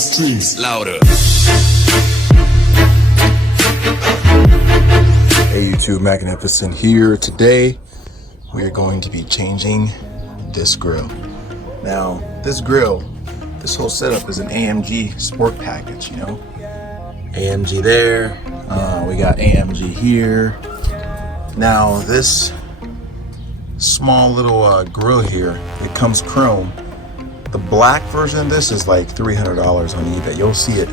streets louder. Hey YouTube, Magnificent here. Today we are going to be changing this grill. Now this grill, this whole setup is an AMG sport package, you know. AMG there, we got AMG here. Now this small little grill here, it comes chrome. The black version of this is like $300 on eBay. You'll see it.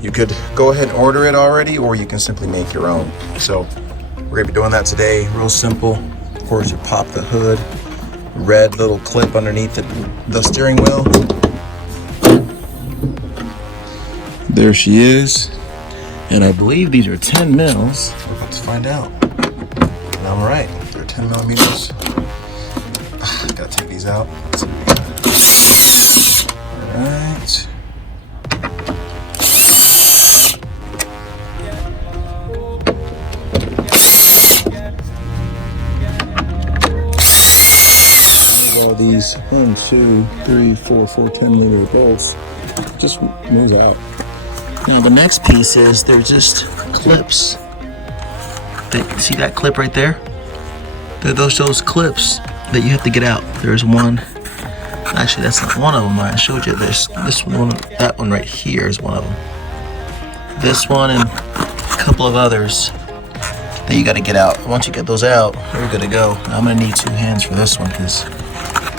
You could go ahead and order it already, or you can simply make your own. So we're gonna be doing that today. Real simple. Of course, you pop the hood, red little clip underneath the steering wheel. There she is. And I believe these are 10 mils. We're about to find out. And I'm right. They're 10 millimeters. Gotta take these out. Alright. All these 1, 2, 3, 4, 10 millimeter bolts just moves out. Now the next piece is they're just clips. See that clip right there? They're those clips that you have to get out. There's one. Actually, that's not one of them. I showed you this one. That one right here is one of them. This one and a couple of others that you got to get out. Once you get those out, you're good to go. Now, I'm gonna need 2 hands for this one because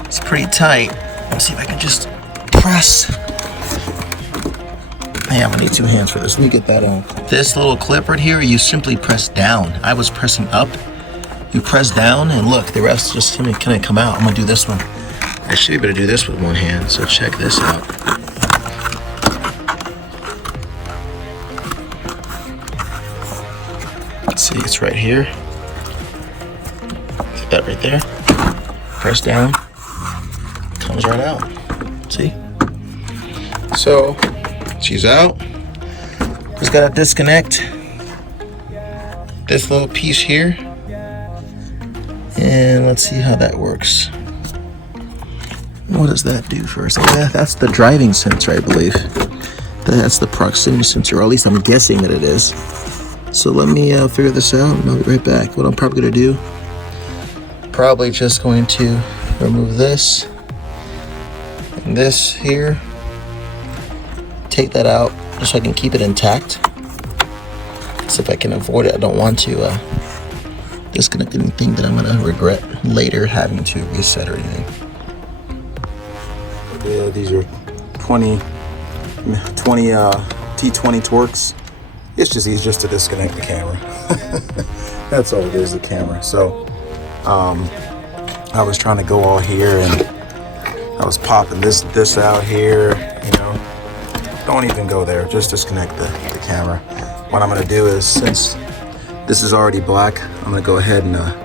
it's pretty tight. Let's see if I can just press. Yeah, I'm gonna need 2 hands for this. Let me get that on. This little clip right here, you simply press down. I was pressing up. You press down and look, the rest just kind of come out. I'm gonna do this one. I should be able to do this with one hand, so check this out. Let's see, it's right here. See that right there? Press down, comes right out. See? So, she's out. Just gotta disconnect this little piece here. And let's see how that works. What does that do first? Yeah, that's the driving sensor, I believe. That's the proximity sensor, or at least I'm guessing that it is. So let me figure this out and I'll be right back. What I'm probably gonna do, probably just going to remove this and this here. Take that out just so I can keep it intact. So if I can avoid it, I don't want to disconnect anything that I'm gonna regret later having to reset or anything. Yeah, these are 20 T20 Torx. It's just easy just to disconnect the camera. That's all it is, the camera. So I was trying to go all here and I was popping this out here, you know. Don't even go there, just disconnect the camera. What I'm gonna do is, since this is already black, I'm gonna go ahead and I'm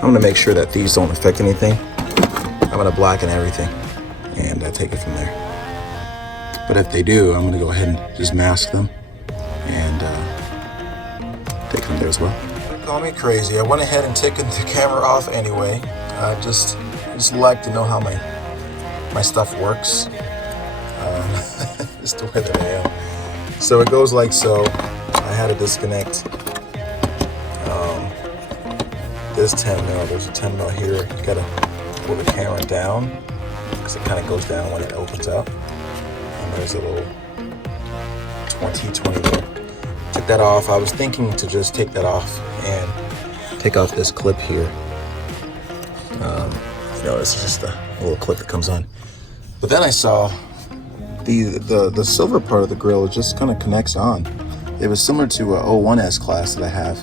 gonna make sure that these don't affect anything. I'm gonna blacken everything and take it from there. But if they do, I'm gonna go ahead and just mask them and take them there as well. Call me crazy. I went ahead and taken the camera off anyway. I just like to know how my stuff works. Just the way that I am. So it goes like so. I had to disconnect this 10 mil. There's a 10 mil here. You gotta pull the camera down because it kind of goes down when it opens up. And there's a little 20 there. Took that off. I was thinking to just take that off and take off this clip here. You know, it's just a little clip that comes on. But then I saw the silver part of the grill just kind of connects on. It was similar to a 01S class that I have.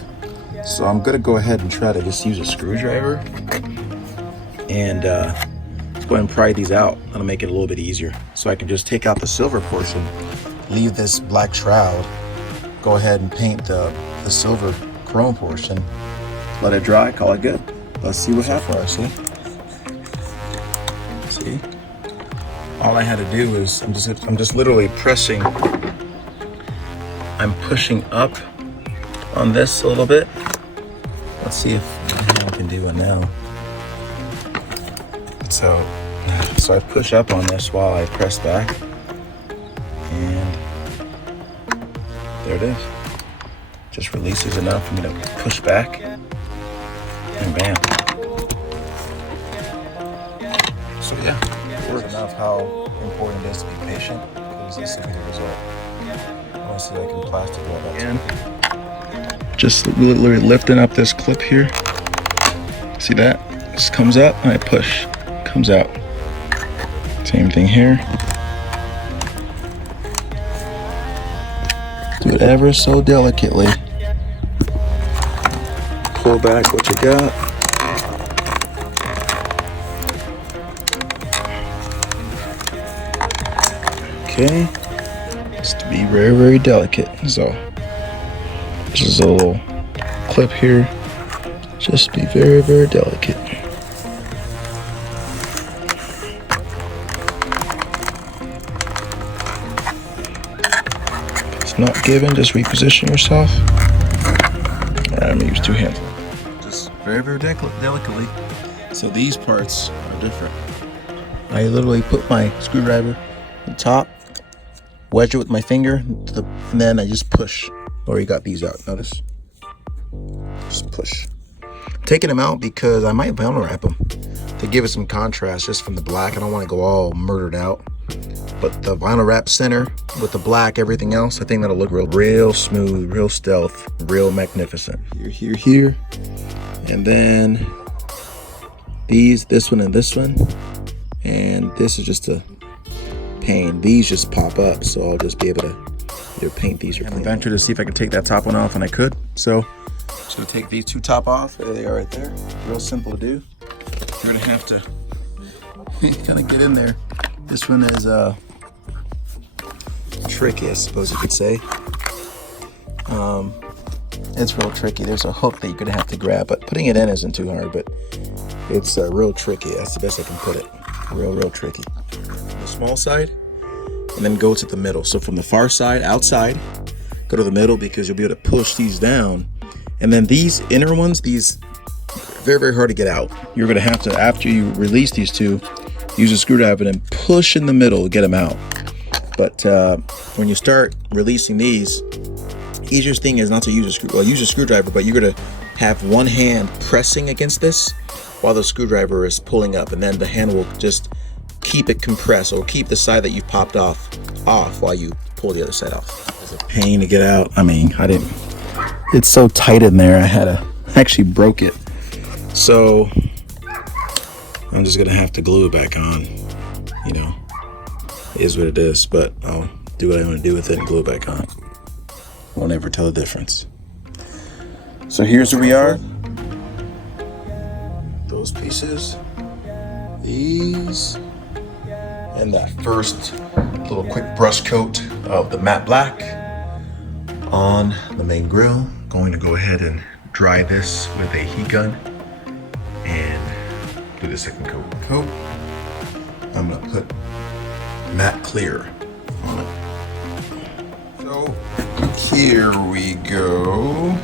So I'm gonna go ahead and try to just use a screwdriver and go ahead and pry these out. That'll make it a little bit easier. So I can just take out the silver portion, leave this black shroud, go ahead and paint the silver chrome portion, let it dry, call it good. Let's see what happens. See? All I had to do is, I'm just literally pressing, I'm pushing up on this a little bit. Let's see if I can do it now. So So I push up on this while I press back, and there it is. Just releases enough for me to push back, and bam. So yeah, it works enough how important it is to be patient, because this will be the result. Honestly, I can plastic roll that again. Just literally lifting up this clip here. See that? This comes up and I push, comes out. Same thing here. Do it ever so delicately. Pull back what you got. Okay. Just to be very, very delicate. So, this is a little clip here. Just be very, very delicate. If it's not given, just reposition yourself. Alright, I'm gonna use two hands. Just very, very delicately. So these parts are different. I literally put my screwdriver on top, wedge it with my finger, and then I just push. Or you got these out, notice? Just push. Taking them out because I might vinyl wrap them to give it some contrast just from the black. I don't want to go all murdered out. But the vinyl wrap center with the black, everything else, I think that'll look real smooth, real stealth, real magnificent. Here. And then this one and this one. And this is just a paint. These just pop up, so I'll just be able to either paint these or clean them. I ventured to see if I could take that top one off, and I could. So just gonna take these two top off. There they are right there. Real simple to do. You're gonna have to kind of get in there. This one is tricky, I suppose you could say. It's real tricky. There's a hook that you're gonna have to grab, but putting it in isn't too hard, but it's real tricky. That's the best I can put it. Real tricky. The small side, and then go to the middle. So from the far side, outside, go to the middle, because you'll be able to push these down. And then these inner ones, these very, very hard to get out. You're gonna have to, after you release these two, use a screwdriver and push in the middle to get them out. But when you start releasing these, easiest thing is not to use use a screwdriver, but you're gonna have one hand pressing against this while the screwdriver is pulling up, and then the hand will just keep it compressed, or keep the side that you popped off while you pull the other side off. It's a pain to get out. I mean, it's so tight in there, I actually broke it. So I'm just gonna have to glue it back on. You know, it is what it is, but I'll do what I want to do with it and glue it back on. Won't ever tell the difference. So here's where we are. Those pieces, these, and that first little quick brush coat of the matte black on the main grill. Going to go ahead and dry this with a heat gun and do the second coat. I'm gonna put matte clear on it. So here we go.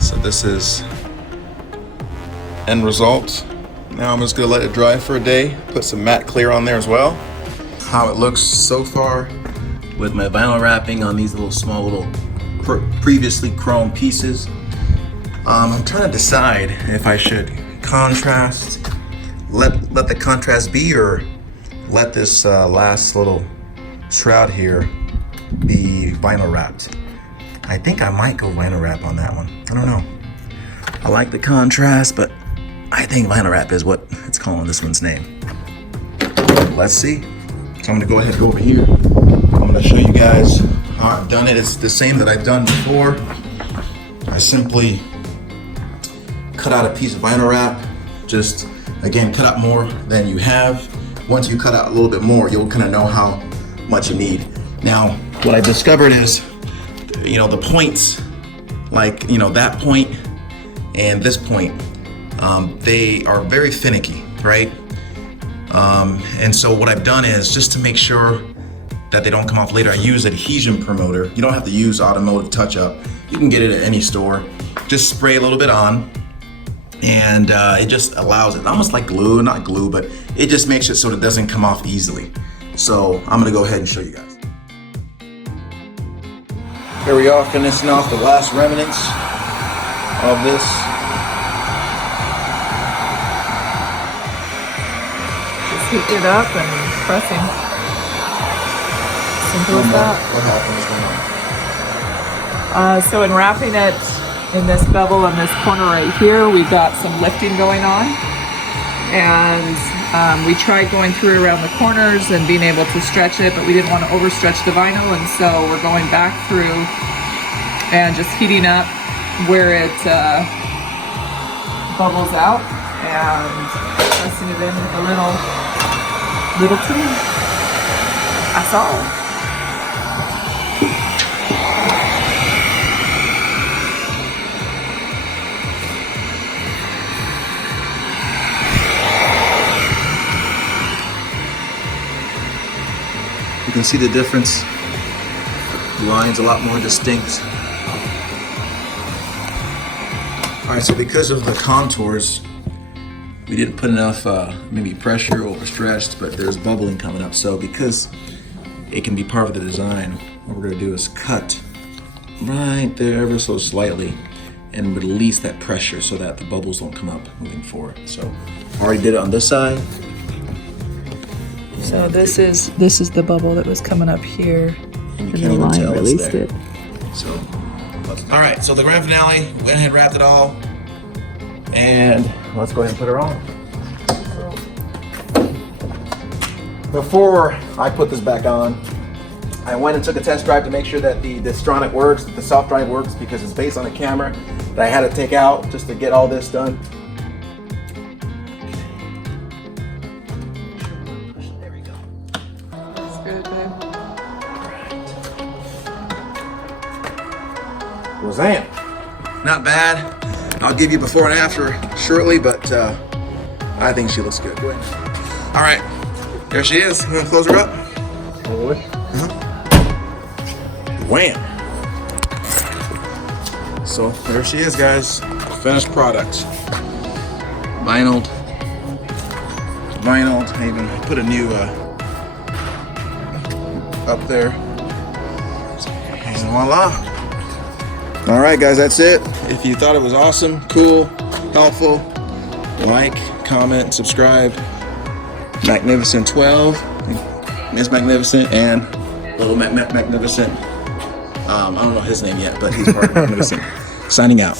So this is end result. Now I'm just gonna let it dry for a day, put some matte clear on there as well. How it looks so far with my vinyl wrapping on these small previously chrome pieces. I'm trying to decide if I should contrast, let the contrast be, or let this last little shroud here be vinyl wrapped. I think I might go vinyl wrap on that one. I don't know. I like the contrast, but I think vinyl wrap is what it's calling this one's name. Let's see. So I'm gonna go ahead and go over here. I'm gonna show you guys how I've done it. It's the same that I've done before. I simply cut out a piece of vinyl wrap. Just, again, cut out more than you have. Once you cut out a little bit more, you'll kind of know how much you need. Now, what I discovered is, the points, like, that point and this point, they are very finicky, right? And so what I've done is, just to make sure that they don't come off later, I use adhesion promoter. You don't have to use automotive touch-up. You can get it at any store. Just spray a little bit on, and it just allows it, almost like glue, not glue, but it just makes it so it doesn't come off easily. So I'm gonna go ahead and show you guys. Here we are, finishing off the last remnants of this. Just heat it up and pressing. Simple as that. What happens when? So in wrapping it in this bevel in this corner right here, we've got some lifting going on. And we tried going through around the corners and being able to stretch it, but we didn't want to overstretch the vinyl, and so we're going back through and just heating up where it bubbles out and pressing it in with a little tool. That's all. You can see the difference. The line's a lot more distinct. All right, so because of the contours, we didn't put enough maybe pressure, overstretched, but there's bubbling coming up. So because it can be part of the design, what we're gonna do is cut right there ever so slightly and release that pressure so that the bubbles don't come up moving forward. So I already did it on this side. So this is the bubble that was coming up here, and you can't even tell released it's there. it. So, all right, so the grand finale, went ahead and wrapped it all, and let's go ahead and put her on. Before I put this back on, I went and took a test drive to make sure that the Distronic works, that the soft drive works, because it's based on a camera that I had to take out just to get all this done. Wazam! Not bad. I'll give you before and after shortly, but I think she looks good. Go ahead. All right, there she is. You wanna close her up? All the way. Wham! So there she is, guys. Finished product. Vinyled. I even put a new up there. And voila. All right, guys, that's it. If you thought it was awesome, cool, helpful, like, comment, subscribe. Magnificent 12, Miss Magnificent, and Little Magnificent. I don't know his name yet, but he's part of Magnificent. Signing out.